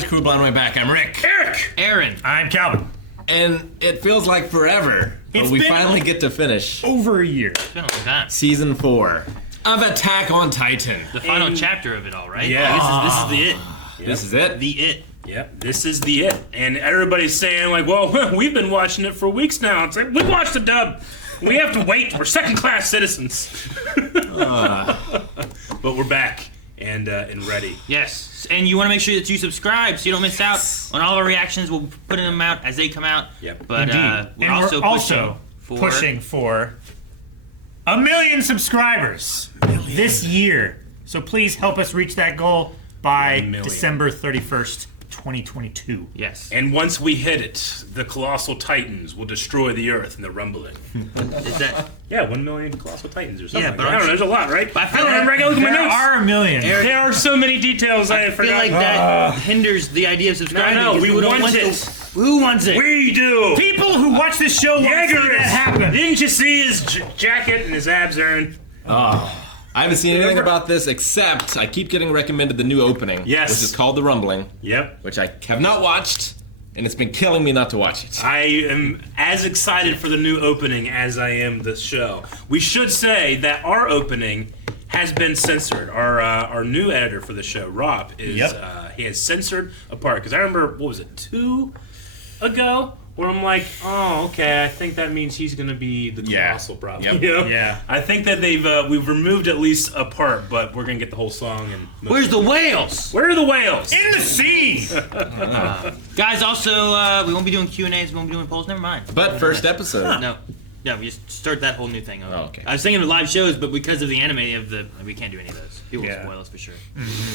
guys, crew Blind Way Back. I'm Rick. Eric! Aaron. I'm Calvin. And it feels like forever, but we finally get to finish Over a year. It's been a long time. Season 4 of Attack on Titan. The final chapter of it all, right? Yeah. This is the it. This is it? The it. Yep, this is the it. And everybody's saying, like, well, we've been watching it for weeks now. It's like, we watched the dub. We have to wait. We're second-class citizens. But we're back and ready. Yes. And you want to make sure that you subscribe so you don't miss out on all our reactions. We'll put them out as they come out. Yep. But Indeed. we're also pushing for 1 million subscribers this year. So please help us reach that goal by December 31st, 2022. Yes. And once we hit it, the colossal titans will destroy the earth in the rumbling. Is that... Yeah, 1 million colossal titans or something. Yeah, like but that. I don't know. There's a lot, right? But I feel don't like remember. I gotta look at my There notes. are 1 million. There are so many details I I feel forgot. like that hinders the idea of subscribing. No, because we people don't want it. Who wants it? We do. People who watch this show want to see that happen. Didn't you see his jacket and his abs, Aaron? I haven't seen anything about this except I keep getting recommended the new opening. Yes. Which is called The Rumbling. Yep. Which I have not watched, and it's been killing me not to watch it. I am as excited for the new opening as I am the show. We should say that our opening has been censored. Our new editor for the show, Rob, is he has censored a part. Because I remember, what was it, 2 ago? Where I'm like, oh, okay, I think that means he's going to be the colossal problem. Yep. You know? Yeah. I think that we've removed at least a part, but we're going to get the whole song. And Where's the whales? Where are the whales? In the sea! Guys, also, we won't be doing Q&As. We won't be doing polls. Never mind. But first episode. No, we just start that whole new thing over. Oh, okay. I was thinking of live shows, but because of the anime we can't do any of those. People will spoil us for sure.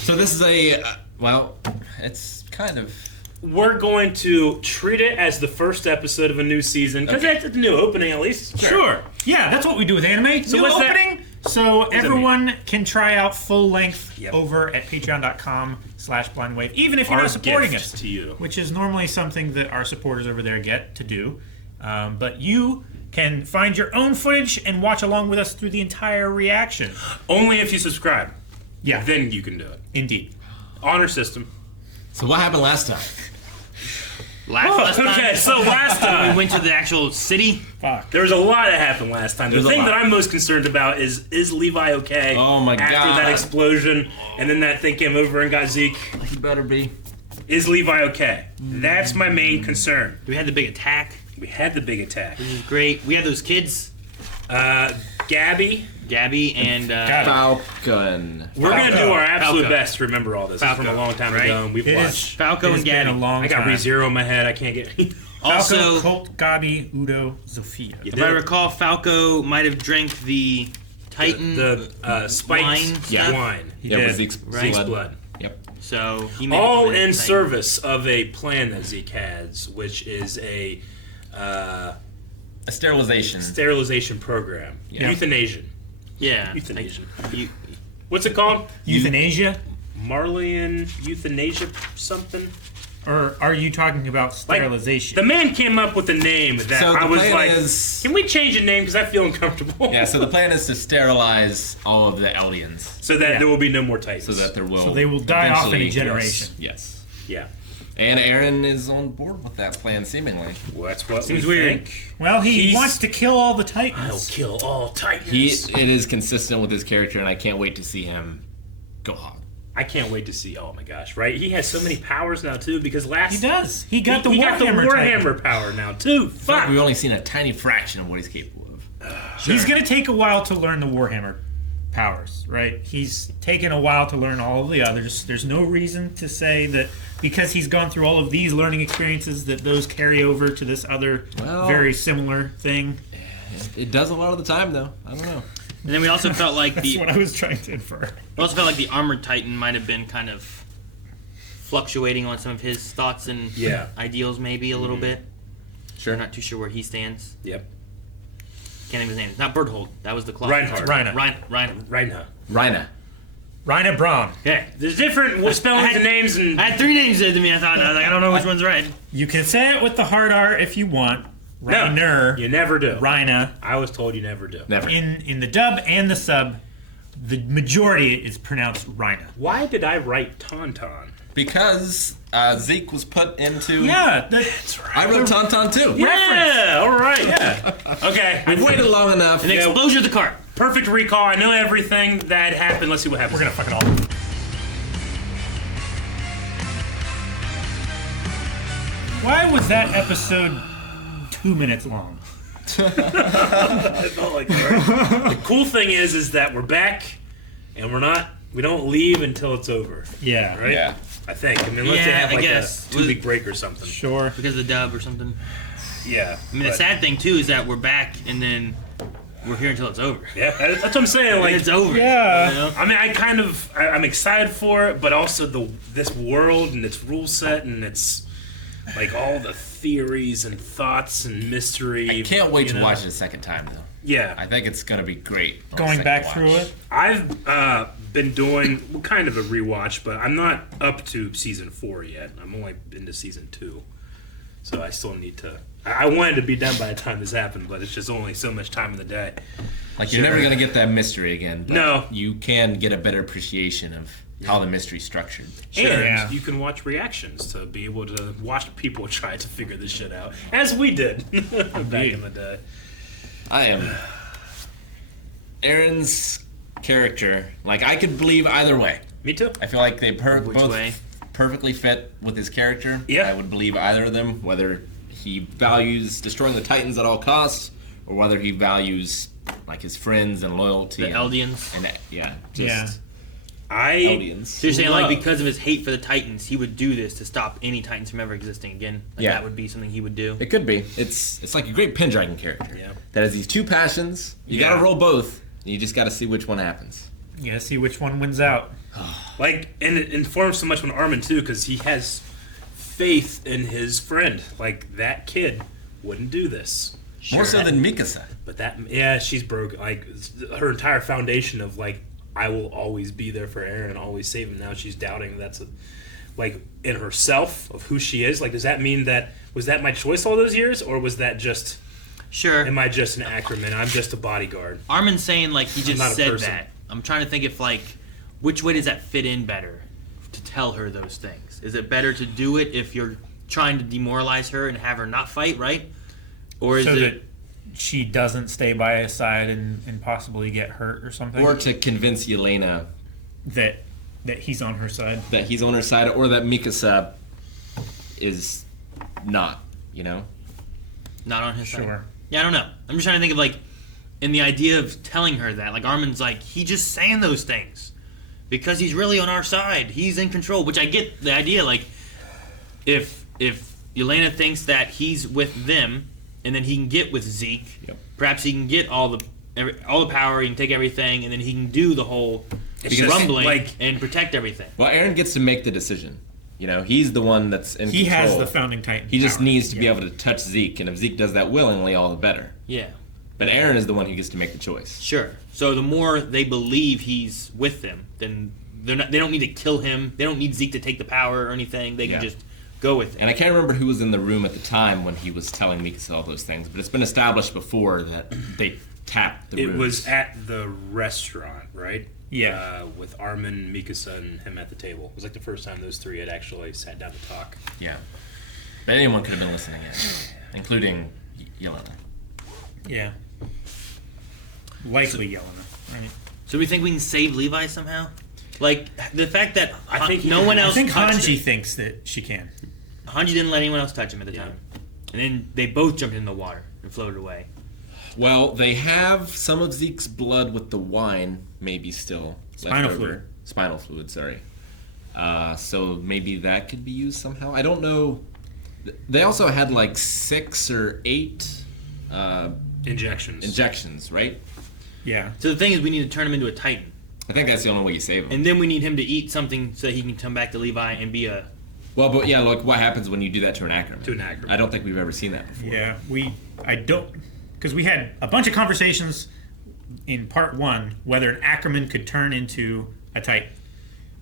So this is a, well, it's kind of... We're going to treat it as the first episode of a new season, because it's a new opening at least. Sure. Yeah, that's what we do with anime. So New what's that- opening. So everyone can try out full length over at patreon.com/blindwave, even if you're Our not supporting gift us, to you. which is normally something that our supporters over there get to do. But you can find your own footage and watch along with us through the entire reaction. Only if you subscribe. Yeah, Then you can do it. indeed. Honor system. So what happened last time? Last time, Okay, so last we time, went to the actual city. Fuck. there was a lot that happened last time. The There's a thing lot. that I'm most concerned about is Levi okay? Oh my After God. that explosion, and then that thing came over and got Zeke. You better be. Is Levi okay? That's my main concern. We had the big attack. We had the big attack. This is great. We had those kids, Gabby, Gabby and Falcon. we're going to do our absolute Falco. best to remember all this. It's from a Falco, long time right? ago, and we've It watched. is. Falco It's and been Gabby. a long I got time. ReZero in my head. I can't get Also, Falco, Colt, Gabi, Udo, Zofia. You if I recall, Falco might have drank the Titan the spiked wine Yeah. wine. Yeah, did. with Zeke's Zeke's blood. blood. Yep. So he made All it to the in Titan. service of a plan that Zeke has, which is a A sterilization. sterilization program. Yeah. Euthanasian. Yeah. Euthanasian. You, What's it called? Euthanasia? Marlian euthanasia something? Or are you talking about sterilization? The man came up with a name that So I the was plan like, is... can we change the name because I feel uncomfortable? Yeah, so the plan is to sterilize all of the Eldians So that there will be no more Titans. so that there will... So they will die off in a eventually- generation. Yes. Yeah. And Aaron is on board with that plan, seemingly. Well, that's what Seems we weird. think. Well, he He's- wants to kill all the I'll Titans. kill all Titans. It is consistent with his character, and I can't wait to see him go hog. I can't wait to see. Oh my gosh! Right? He has so many powers now too. Because last He does. He got the he Warhammer. got the Titan. Warhammer power now too. Fuck. We've only seen a tiny fraction of what he's capable of. He's going to take a while to learn the Warhammer powers, right? He's taken a while to learn all of the others. There's no reason to say that because he's gone through all of these learning experiences that those carry over to this other very similar thing. It does a lot of the time, though. I don't know. and then we also felt like That's what I was trying to infer. we also felt like the armored Titan might have been kind of fluctuating on some of his thoughts and Yeah. ideals, maybe a little bit. Sure. I'm not too sure where he stands. Yep. Can't even his name. Not Berthold. That was the clock. Reinhardt. Rhina. Right now. Rhina. Rhina Braun. Yeah. There's different spellings and names and. I had 3 names said to me. I thought I don't know which one's right. You can say it with the hard R if you want. Reiner, You never do. Rhina. I was told you never do. Never. In the dub and the sub, the majority is pronounced Rhina. Why did I write Tauntaun? Because Zeke was put into... Yeah, that's right. I wrote Tauntaun too. Yeah, all right. Yeah. Okay. We've waited long enough. An explosion of the cart. Perfect recall. I know everything that happened. Let's see what happens. We're gonna fuck it all. Why was that episode 2 minutes long? I felt like the cool thing is that we're back, and we don't leave until it's over. Yeah. Right? Yeah. I think. I mean, unless Yeah, they have I like guess. a 2-week break or something. Sure. Because of the dub or something. Yeah. I mean, the sad thing, too, is that we're back, and then we're here until it's over. Yeah, that's what I'm saying. Like, It's over. Yeah. You know? I mean, I'm excited for it, but also this world and its rule set and its like all the theories and thoughts and mystery. I can't wait to watch it a second time, though. Yeah, I think it's going to be great. on Going second back watch. through it. I've been doing kind of a rewatch, but I'm not up to season 4 yet. I'm only into season 2, so I still need to. I wanted to be done by the time this happened, but it's just only so much time in the day. Like, you're never going to get that mystery again. But No. You can get a better appreciation of how the mystery's structured. And Yeah. you can watch reactions to be able to watch people try to figure this shit out, as we did back in the day. I am. Aaron's character, like, I could believe either way. Me too. I feel like they Which both way? perfectly fit with his character. Yeah. I would believe either of them, whether he values destroying the Titans at all costs, or whether he values like his friends and loyalty. The Eldians. And Yeah. Eldians. So you're saying, Love. like, because of his hate for the Titans, he would do this to stop any Titans from ever existing again? Like, Yeah. that would be something he would do? It could be. It's like a great Pendragon character. Yeah. That has these two passions. You Yeah. gotta roll both. And you just gotta see which one happens. You gotta see which one wins out. Like, and it informs so much on Armin too, because he has faith in his friend. Like, that kid wouldn't do this. More so than Mikasa. But yeah, she's broke. Like, her entire foundation of like, I will always be there for Aaron and always save him. Now she's doubting like in herself of who she is. Like, does that mean was that my choice all those years, or was that just? Sure. Am I just an acronym? I'm just a bodyguard. Armin's saying, like, he just not a said person. that. I'm trying to think if, like, which way does that fit in better to tell her those things? Is it better to do it if you're trying to demoralize her and have her not fight, right? Or is So it... that she doesn't stay by his side and possibly get hurt or something? Or to convince Yelena that he's on her side. that he's on her side, or that Mikasa is not, you know? Not on his side? Sure. Yeah, I don't know. I'm just trying to think of, like, in the idea of telling her that. Like, Armin's like, he just saying those things. Because he's really on our side. He's in control. Which I get the idea, like, if Yelena thinks that he's with them, and then he can get with Zeke, Yep. perhaps he can get all the power, he can take everything, and then he can do the whole It's just, rumbling like- and protect everything. Well, Aaron gets to make the decision. You know, he's the one that's in He control. has the founding Titan. He just power. needs to be Yeah. able to touch Zeke, and if Zeke does that willingly, all the better. Yeah. But Aaron is the one who gets to make the choice. Sure. So the more they believe he's with them, then they don't need to kill him. They don't need Zeke to take the power or anything. They can Yeah. just go with it. And I can't remember who was in the room at the time when he was telling Mikasa all those things, but it's been established before that they tapped the It rooms. was at the restaurant, right? Yeah. With Armin, Mikasa, and him at the table. It was like the first time those three had actually sat down to talk. Yeah. But anyone could have been listening in, including Yelena. Yeah. Likely Yelena. Right? So we think we can save Levi somehow? Like, the fact that I think no one I else think touched Hanji him. thinks that she can. Hanji didn't let anyone else touch him at the Yeah. time. And then they both jumped in the water and floated away. Well, they have some of Zeke's blood with the wine, maybe still Spinal left over. fluid. Spinal fluid, sorry. So maybe that could be used somehow. I don't know. They also had like 6 or 8 Injections. injections, right? Yeah. So the thing is, we need to turn him into a Titan. I think that's the only way you save him. And then we need him to eat something so that he can come back to Levi and be a... Well, but yeah, look what happens when you do that to an Ackerman. To an Ackerman. I don't think we've ever seen that before. Yeah. I don't, because we had a bunch of conversations in part 1 whether an Ackerman could turn into a Titan.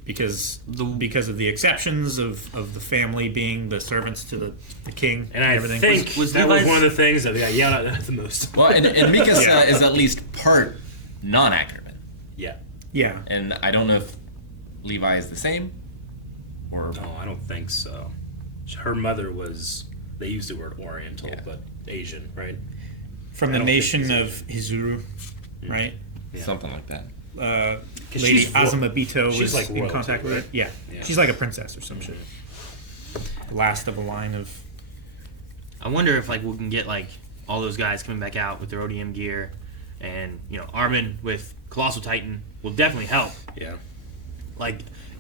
Because of the exceptions of the family being the servants to the king And I everything. think Was that was Levi's- one of the things that got yelled at the most. Well, and Mikasa Yeah. is at least part non-Ackerman. Yeah. Yeah. And I don't know if Levi is the same. Or No, I don't think so. Her mother was. They used the word Oriental, Yeah. but Asian, right? From I the don't think nation he's of Hizuru, right? Yeah. something like that. 'Cause Lady she's Azuma Bito she's was like in royalty, contact with her. right? Yeah. Yeah. She's like a princess or some shit. The last of a line of. I wonder if we can get all those guys coming back out with their ODM gear, and Armin with Colossal Titan will definitely help. Yeah.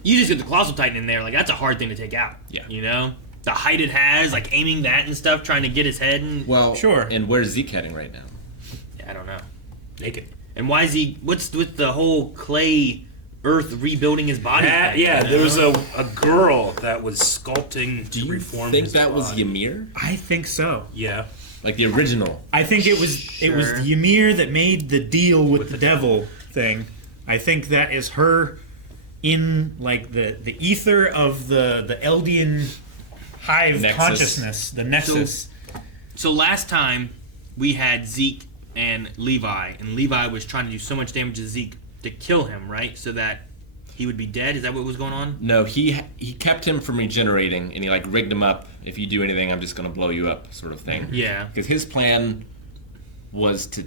You just get the Colossal Titan in there, that's a hard thing to take out. Yeah. The height it has, aiming that and stuff, trying to get his head and Well, Sure. And where's Zeke heading right now? I don't know. Naked. And why is he? What's with the whole clay Earth rebuilding his body? There was a girl that was sculpting Do to you reform think his that was body. Ymir? I think so. Yeah. Like the original? I think it was Sure. Ymir that made the deal with the devil thing. I think that is her in the ether of the Eldian hive Nexus. consciousness, the nexus. So last time we had Zeke and Levi was trying to do so much damage to Zeke to kill him, right? So that he would be dead. Is that what was going on? No, he kept him from regenerating, and he rigged him up. If you do anything, I'm just gonna blow you up, sort of thing. Yeah. Because his plan was to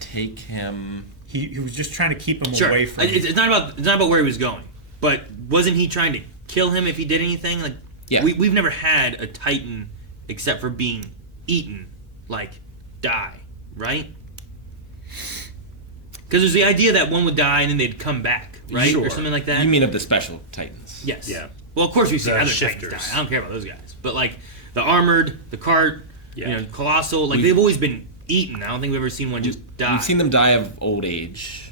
take him. He was just trying to keep him Sure. away from. It's not about where he was going, but wasn't he trying to kill him if he did anything? Yeah. We've never had a Titan except for being eaten, die, right? Because there's the idea that one would die and then they'd come back, right, Sure. or something like that. You mean of the special Titans? Yes. Yeah. Well, of course we've seen The other shifters. Titans die. I don't care about those guys, but the armored, the cart, Yeah. Colossal, they've always been eaten. I don't think we've ever seen one just die. We've seen them die of old age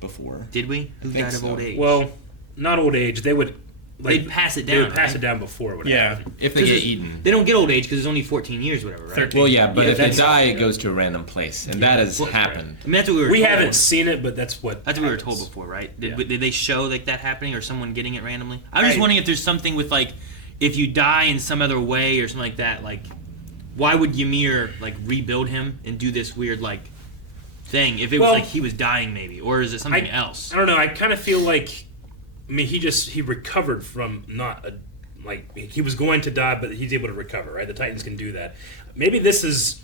before. Did we? Who think died of so. old age? Well, not old age. They would. they'd pass it down. They would pass right? it down before. It would Yeah. happen. If they 'Cause get it's- eaten. They don't get old age because it's only 14 years, whatever, right? 13. Well, yeah, but Yeah, if they that's- die, it goes to a random place, and that has happened. I mean, that's what we were We told. haven't seen it, but that's what. That's what we were told happens. before, right? Yeah. Did they show that happening or someone getting it randomly? I was just I- wondering if there's something with if you die in some other way or something like that, why would Ymir rebuild him and do this weird thing if it was Well, he was dying maybe, or is it something else? I don't know. I kind of feel like. I mean, he recovered from not a. He was going to die, but he's able to recover, right? The Titans can do that. Maybe this is.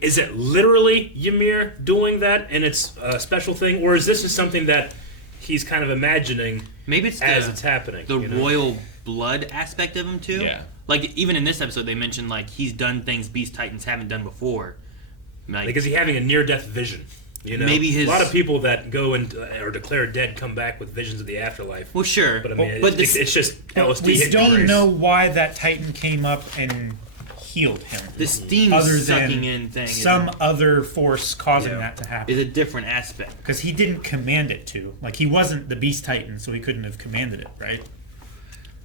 Is it literally Ymir doing that and it's a special thing? Or is this just something that he's kind of imagining Maybe it's as the, it's happening? the you know? royal blood aspect of him too. Yeah. Even in this episode, they mentioned he's done things Beast Titans haven't done before. Because he's having a near-death vision. You know? Maybe his- A lot of people that go and or declare dead come back with visions of the afterlife. Well, sure, But I mean, but it's just LSD. We hit don't memories. know why that Titan came up and healed him. the steam Other sucking than in thing some other force causing Yeah. that to is happen. a different aspect. Because he didn't command it to. He wasn't the Beast Titan, so he couldn't have commanded it, right?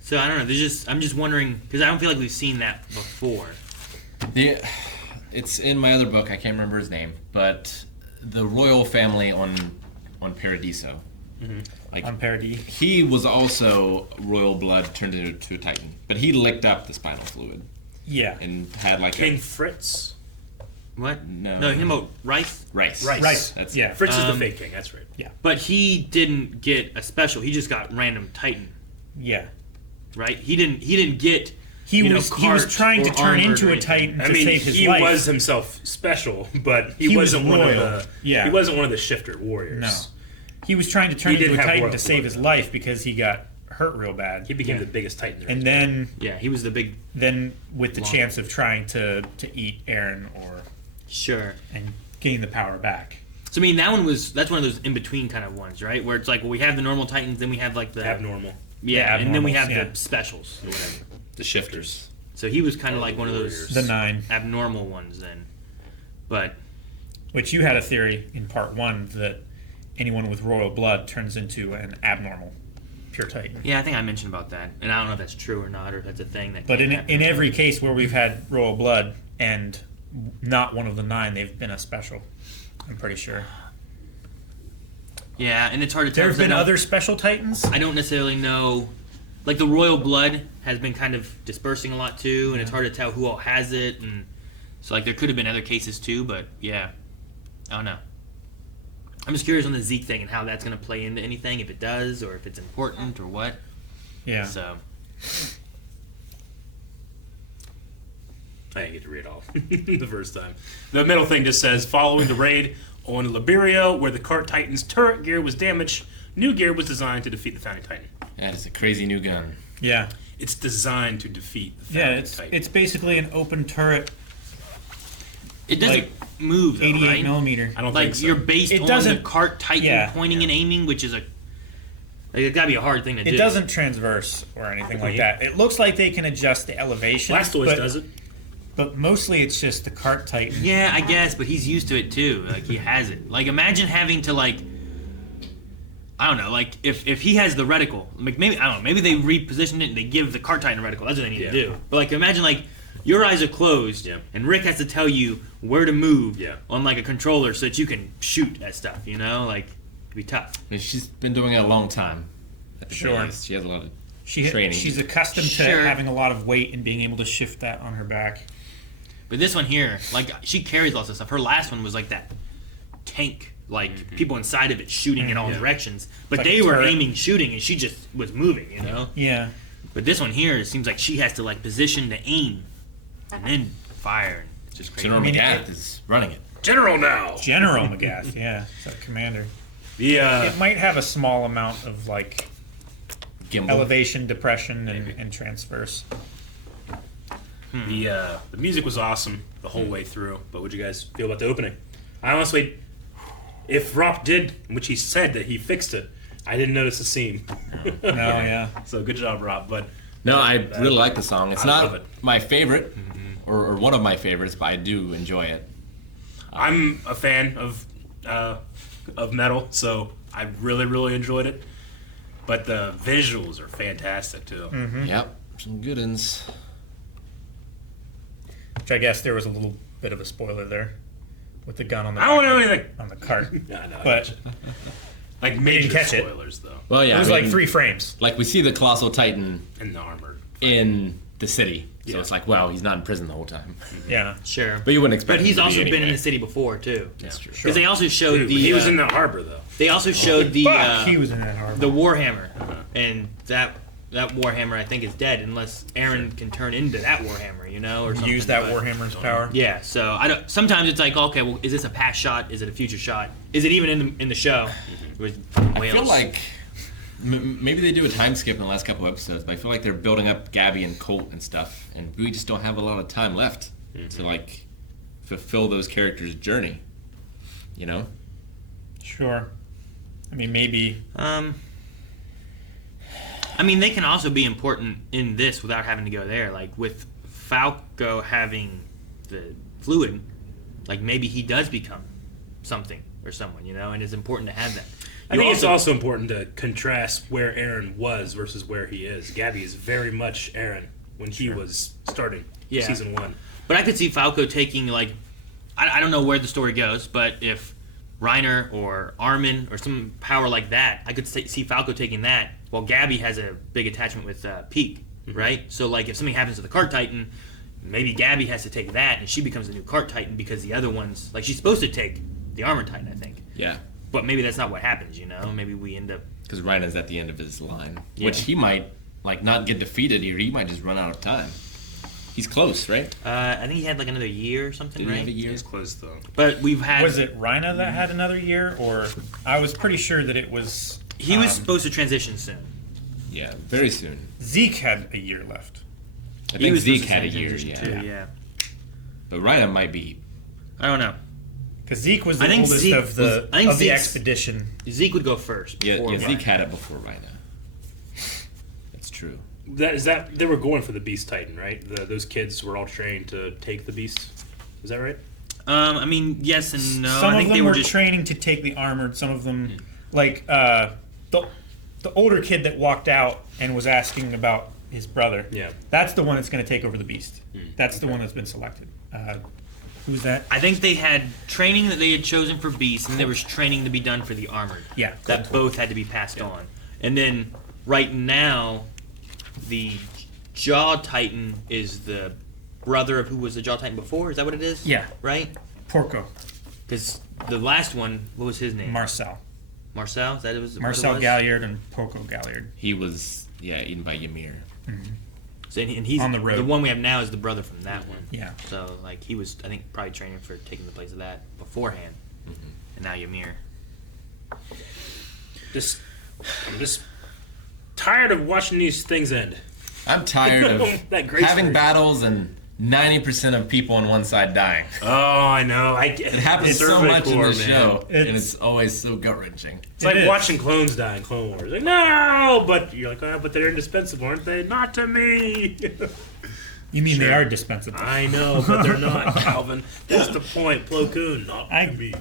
So I don't know. I'm just wondering because I don't feel like we've seen that before. It's in my other book. I can't remember his name, but the royal family on Paradiso. On Paradis. He was also royal blood turned into a Titan, but he licked up the spinal fluid Yeah. and had King Fritz. What? No. No, you know about Rice? rice. Rice. That's Yeah. Fritz is the fake king. That's right. But he didn't get a special. He just got random Titan, Yeah. right? He didn't get. He was trying to or turn armored into or a anything. Titan I to mean, save his he life. was himself special, but he was wasn't one of royal. the. Yeah. He wasn't one of the shifter warriors. No. He was trying to turn He did into a have Titan royal to save blood. his life because he got hurt real bad. He became the biggest Titan. there And is. then Yeah, he was the big. with the Long. chance of trying to eat Aaron Sure. and gain the power back. So I mean, that's one of those in between kind of ones, right? Where it's we have the normal Titans, then we have the abnormal. yeah, and then we abnormals, have yeah. the specials or whatever. the shifters. So he was kind of like one of those The 9. abnormal ones then. But Which you had a theory in part 1 that anyone with royal blood turns into an abnormal pure Titan. yeah, I think I mentioned about that, and I don't know if that's true or not, or if that's a thing that. But can in happen. every case where we've had royal blood and not one of the 9, they've been a special. I'm pretty sure. Yeah, and it's hard to tell. There have 'cause I been don't- other special Titans. I don't necessarily know. The royal blood has been kind of dispersing a lot too, and it's hard to tell who all has it, and so there could have been other cases too. But yeah, I don't know. I'm just curious on the Zeke thing and how that's going to play into anything, if it does, or if it's important, or what. Yeah. So I didn't get to read all the first time. The middle thing just says, following the raid on Liberia, where the Cart Titan's turret gear was damaged, new gear was designed to defeat the Founding Titan. That is a crazy new gun. Yeah. It's designed to defeat the Yeah, Founding Titan. it's basically an open turret, it doesn't Like, move, though, 88 right? millimeter. I don't Like think so. you're based It on doesn't- the Cart Titan yeah. pointing and aiming, which is it's gotta be a hard thing to do. It doesn't transverse or anything like that. It looks like they can adjust the elevation. Blastoise but, does it. But mostly it's just the Cart Titan. Yeah, I guess, but he's used to it too. Like he has it. Like imagine having to I don't know, like if he has the reticle, like maybe I don't know, maybe they reposition it and they give the Cart Titan a reticle. That's what they need to do. But like imagine your eyes are closed and Rick has to tell you where to move on like a controller so that you can shoot at stuff, you know? Like it'd be tough. I mean, she's been doing it a long time. At the Sure. very least. She has a lot of She's training. accustomed Sure. to having a lot of weight and being able to shift that on her back. But this one here, like she carries lots of stuff. Her last one was like that tank, like people inside of it shooting in all directions. But Like they a were turret. aiming, shooting, and she just was moving, you know? Yeah. But this one here, it seems like she has to like position to aim and then fire. It's just crazy. General mean, McGath is running it. General now. General McGath, yeah. So commander. The It might have a small amount of like Gimbal. elevation, depression, and transverse. the music was awesome the whole way through. But what'd you guys feel about the opening? I honestly, if Rob did, which he said that he fixed it, I didn't notice a seam. No, yeah. So good job, Rob. But No, I really like the song. It's I love not it. my favorite, or one of my favorites, but I do enjoy it. I'm a fan of metal, so I really, really enjoyed it. But the visuals are fantastic too. Yep, some good ones. Which I guess there was a little bit of a spoiler there with the gun on the I don't back know of- anything. on the cart. Yeah, I know. But Like major catch it. spoilers though, Well, yeah, it was I like mean, 3 frames. Like we see the Colossal Titan and the armor. in the city, so Yeah. it's like, well, he's not in prison the whole time. Yeah. Sure. But you wouldn't expect. But he's him to also be been in anyway. the city before too. That's true. Because they also showed Dude, the. he was in the harbor though. They also showed the Fuck, he was in that harbor. the Warhammer, and that Warhammer I think is dead unless Aaron can turn into that Warhammer, you know, or something. Use that but- Warhammer's power. Yeah, so I don't. Sometimes it's like, okay, well, is this a past shot? Is it a future shot? Is it even in the show? With I whales? feel like maybe they do a time skip in the last couple of episodes, but I feel like they're building up Gabby and Colt and stuff, and we just don't have a lot of time left to like fulfill those characters' journey. You know? Sure. I mean, maybe. I mean, they can also be important in this without having to go there. Like with Falco having the fluid, like maybe he does become something or someone, you know, and it's important to have that. I think it's also important to contrast where Aaron was versus where he is. Gabby is very much Aaron when he was starting season 1. But I could see Falco taking, like, I don't know where the story goes, but if Reiner or Armin or some power like that, I could see Falco taking that, while Gabby has a big attachment with Peak, right? So, like, if something happens to the Cart Titan, maybe Gabby has to take that, and she becomes the new Cart Titan because the other ones, like, she's supposed to take the Armor Titan, I think. Yeah. But maybe that's not what happens, you know? Maybe we end up... Because Ryan's at the end of his line, Yeah. which he might like not get defeated here. He might just run out of time. He's close, right? I think he had, like, another year or something, Did he right? have a year? He's close though. But we've had... Was it Rhina that had another year? Or I was pretty sure that it was. He was supposed to transition soon. Yeah, very soon. Zeke had a year left. I He think was Zeke supposed to had a year, transition yeah. too, yeah. But Ryan might be. I don't know. Because Zeke was the I think oldest Zeke of the I think of the Zeke's- expedition. Zeke would go first. Yeah, before Zeke Ryan. had it before Ryan. That's true. That they were going for the Beast Titan, right? Those kids were all trained to take the Beast. Is that right? I mean, yes and no. Some I of think them they were just training to take the armored. Some of them, like the older kid that walked out and was asking about his brother. Yeah. That's the one that's going to take over the beast. That's the one that's been selected. Who's that? I think they had training that they had chosen for Beast, and there was training to be done for the Armored. Yeah, That Colt. both had to be passed on. And then right now, the Jaw Titan is the brother of who was the Jaw Titan before. Is that what it is? Yeah. Right? Porco. Because the last one, what was his name? Marcel. Marcel, is that it was Marcel what it was? Galliard and Poco Galliard. He was, eaten by Ymir. So, and he's On the road. The one we have now is the brother from that one. Yeah. So like he was, I think, probably training for taking the place of that beforehand, and now Ymir. I'm just tired of watching these things end. I'm tired of That great having story. battles and 90% of people on one side dying. Oh, I know. It happens so Survey much in Corps, the man. show, and It's- it's always so gut-wrenching. It's like It is. watching clones die in Clone Wars. Like, no, but you're like, oh, but they're indispensable, aren't they? Not to me. You mean they are dispensable? I know, but they're not, Calvin. That's the point, Plo Koon. Not to me.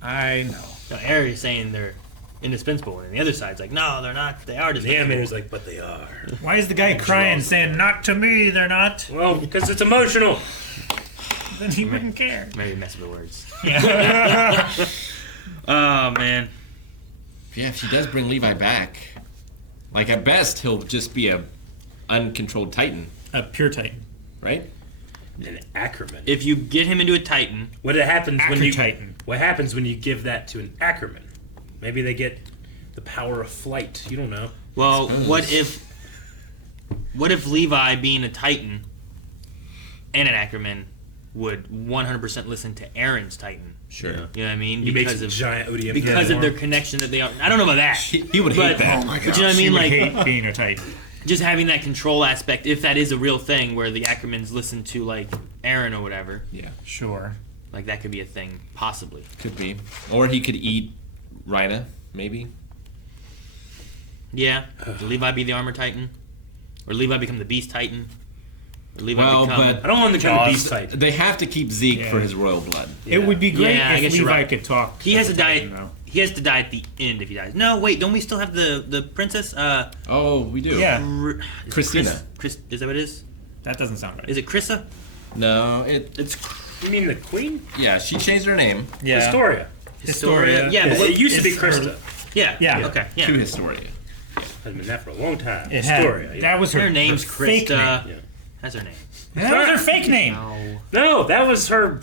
I know. No, Eric is saying they're indispensable, and the other side's like, no, they're not. They are The dispensable. animator's like, but they are. Why is the guy crying, saying, "Not to me, they're not"? Well, because it's emotional. Then he wouldn't care. Maybe mess with the words. Yeah. Oh man. Yeah, if she does bring Levi back, like at best he'll just be a uncontrolled Titan, A pure Titan. right? An Ackerman. If you get him into a Titan, What happens when you Titan. What happens when you give that to an Ackerman? Maybe they get the power of flight. You don't know. well, what if Levi, being a Titan and an Ackerman, would 100% listen to Aaron's Titan? Sure. You know what I mean? He makes a giant ODM because of their connection that they are. I don't know about that. He would hate But- that. Oh my But you know what I mean? He would Like hate being a Titan. just having that control aspect, if that is a real thing, where the Ackermans listen to like Aaron or whatever, Yeah, Sure. like that could be a thing, possibly. could be. Or he could eat Rhina, maybe. Yeah. Would Levi be the Armor Titan, or Levi become the Beast Titan, or Levi Well, become? but- I don't want to become a Jaws. beast type. They have to keep Zeke Yeah. for his royal blood. It would be great Yeah, I if guess you're Levi right. could talk. He has as to a die. Titan, though. He has to die at the end if he dies. No, wait, don't we still have the princess? Oh, we do. Yeah. Is it Christina. Chris, is that what it is? That doesn't sound right. Is it Chrissa? No, It's. You mean the Queen? yeah, she changed her name Yeah. Historia. Historia. Yeah, but It what, used to be it's her- Krista. yeah. Yeah. Okay. Yeah. to Historia. Has been that for a long time. It had, Historia. that was her, Her name's fake Krista. name. Yeah. That's her name. That was her fake name. No, No, that was her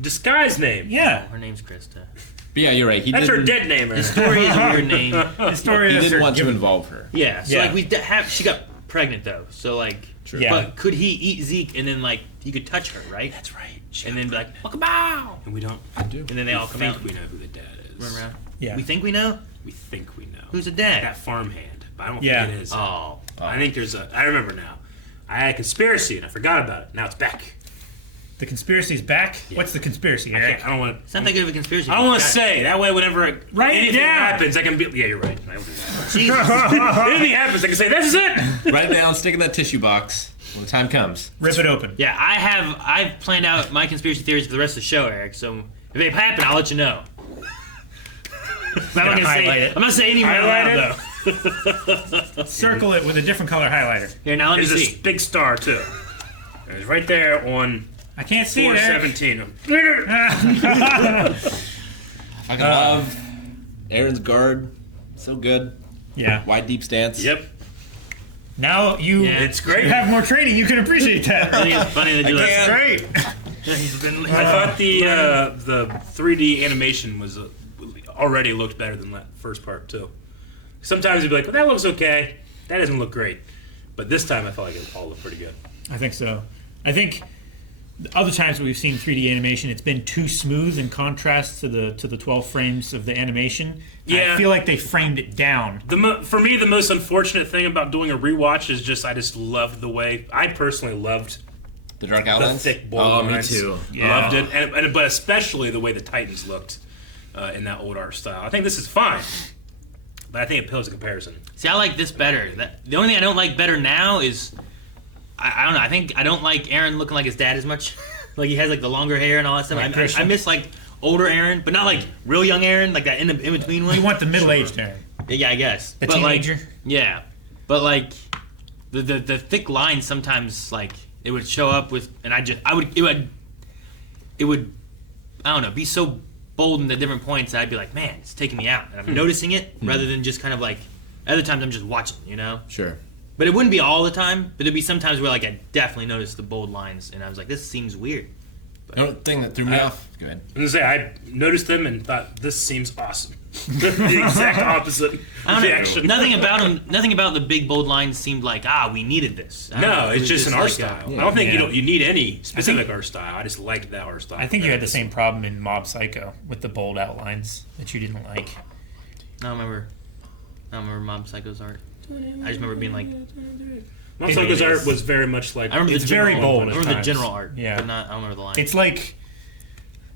disguise name. Yeah. her name's Krista. But yeah, you're right. He That's her didn't, dead name. Story is a weird name. Historia he is didn't her want to given- involve her. Yeah. So Yeah. like she got pregnant though. So like, Sure. Yeah. but could he eat Zeke and then like he could touch her, right? That's right. And then be like, "Wakabow!" And we don't. And then they all come think out. we know who the dad is. Run around. Yeah. We think we know We think we know. who's the dad. that farmhand? But I don't Yeah. think it is. Oh, I think there's a. I remember now. I had a conspiracy and I forgot about it. Now it's back. The conspiracy's back. What's the conspiracy, I Eric? don't want it's not that good of a conspiracy. I don't want to God, say that way. Whenever Write it anything down. happens, I can be. Yeah, you're right. I don't do that. Jesus. Anything happens, I can say this is it. Write it down, stick it in that tissue box when the time comes. Rip it open. Yeah, I've planned out my conspiracy theories for the rest of the show, Eric. So if they happen, I'll let you know. I'm not gonna highlight say. it. I'm not saying anything out Highlight loud though. Circle it with a different color highlighter. Here, now let me There's see. a big star too. It's right there on I can't see it, Eric. 417. I love Aaron's guard. So good. Yeah. Wide, deep stance. Yep. Now you, Yeah. It's great. you have more training. You can appreciate I that. think it's funny they do that. Great. I thought the 3D animation was already looked better than that first part too. Sometimes you'd be like, "Well, that looks okay. That doesn't look great," but this time I felt like it all looked pretty good. I think so. I think the other times we've seen 3D animation, it's been too smooth in contrast to the 12 frames of the animation. Yeah. I feel like they framed it down. For me, the most unfortunate thing about doing a rewatch is just I just loved the way I personally loved The dark the outlines. thick bold Oh, me lines. too. Loved it, and but especially the way the Titans looked in that old art style. I think this is fine, but I think it pales in comparison. See, I like this better. The only thing I don't like better now is I don't know. I don't like Aaron looking like his dad as much. Like he has like the longer hair and all that stuff. Like I Christian? miss like older Aaron, but not like real young Aaron, like that in between one. You want the middle-aged Aaron. Yeah, I guess. The but teenager? Like, yeah, but like the thick lines sometimes like it would show up with, and it would I don't know, be so bold in the different points that I'd be like, man, it's taking me out, and I'm noticing it rather than just kind of like other times I'm just watching, you know. Sure. But it wouldn't be all the time. But there'd be some times where like I definitely noticed the bold lines, and I was like, this seems weird. The only thing that threw me off. Go ahead. I was gonna say I noticed them and thought this seems awesome. The exact opposite reaction. Nothing about the big bold lines seemed like we needed this. No, it's just an art style. I don't think Yeah. you need any specific art style. I just liked that art style. I think you had the same problem in Mob Psycho with the bold outlines that you didn't like. I don't remember Mob Psycho's art. I just remember being like, Mob Psycho's art was very much like. I remember It's the general, very bold I at remember the times. general art. Yeah. But not. I don't remember the line. It's like,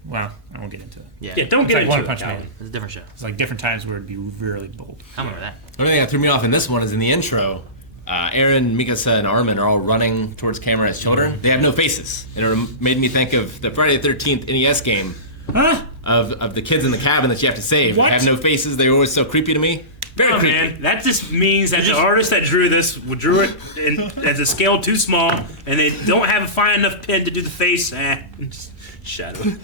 well, I won't get into it. Yeah. Don't It's get like into One it, Punch Calvin. Man. It's a different show. It's like different times where it'd be really bold. I remember that. The only thing that threw me off in this one is in the intro. Aaron, Mikasa, and Armin are all running towards camera as children. They have no faces. It made me think of the Friday the 13th NES game of the kids in the cabin that you have to save. What? They have no faces. They were always so creepy to me. Very Oh creepy. man, that just means that the artist that drew this drew it as a scale too small, and they don't have a fine enough pen to do the face. Just shadow. And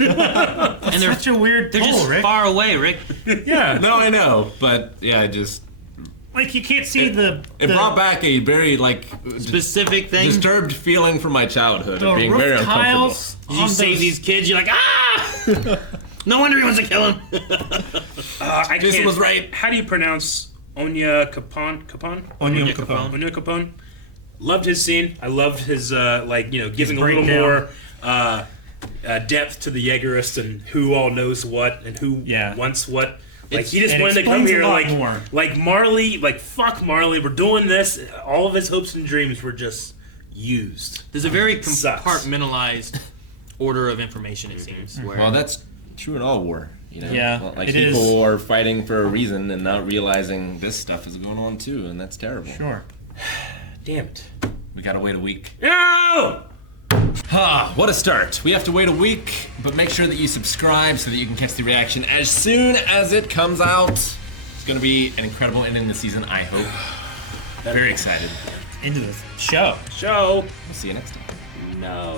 they're Such a weird they're pull, just Rick. far away, Rick. Yeah. No, I know, but yeah, it just Like, you can't see it brought back a very Specific thing. disturbed feeling from my childhood the of being roof very uncomfortable. tiles You on save those- these kids. You're like, No wonder he wants to kill him. I Jason can't- was right. How do you pronounce Onya Capone? Onion Capone. Capone. Onya Capone. Loved his scene. I loved his giving a little breakdown. more depth to the Jaegerist and who all knows what and who wants what. Like he just it wanted to come explains a here lot more. like Marley, like fuck Marley, we're doing this. All of his hopes and dreams were just used. There's a very Sucks. compartmentalized order of information, it seems. Where Well, that's true in all war. You know? Yeah, Well, like it people is. are fighting for a reason and not realizing this stuff is going on too, and that's terrible. Sure. Damn it. We gotta wait a week. No! What a start. We have to wait a week, but make sure that you subscribe so that you can catch the reaction as soon as it comes out. It's gonna be an incredible ending to the season, I hope. Very excited. Into the show. Show. We'll see you next time. No.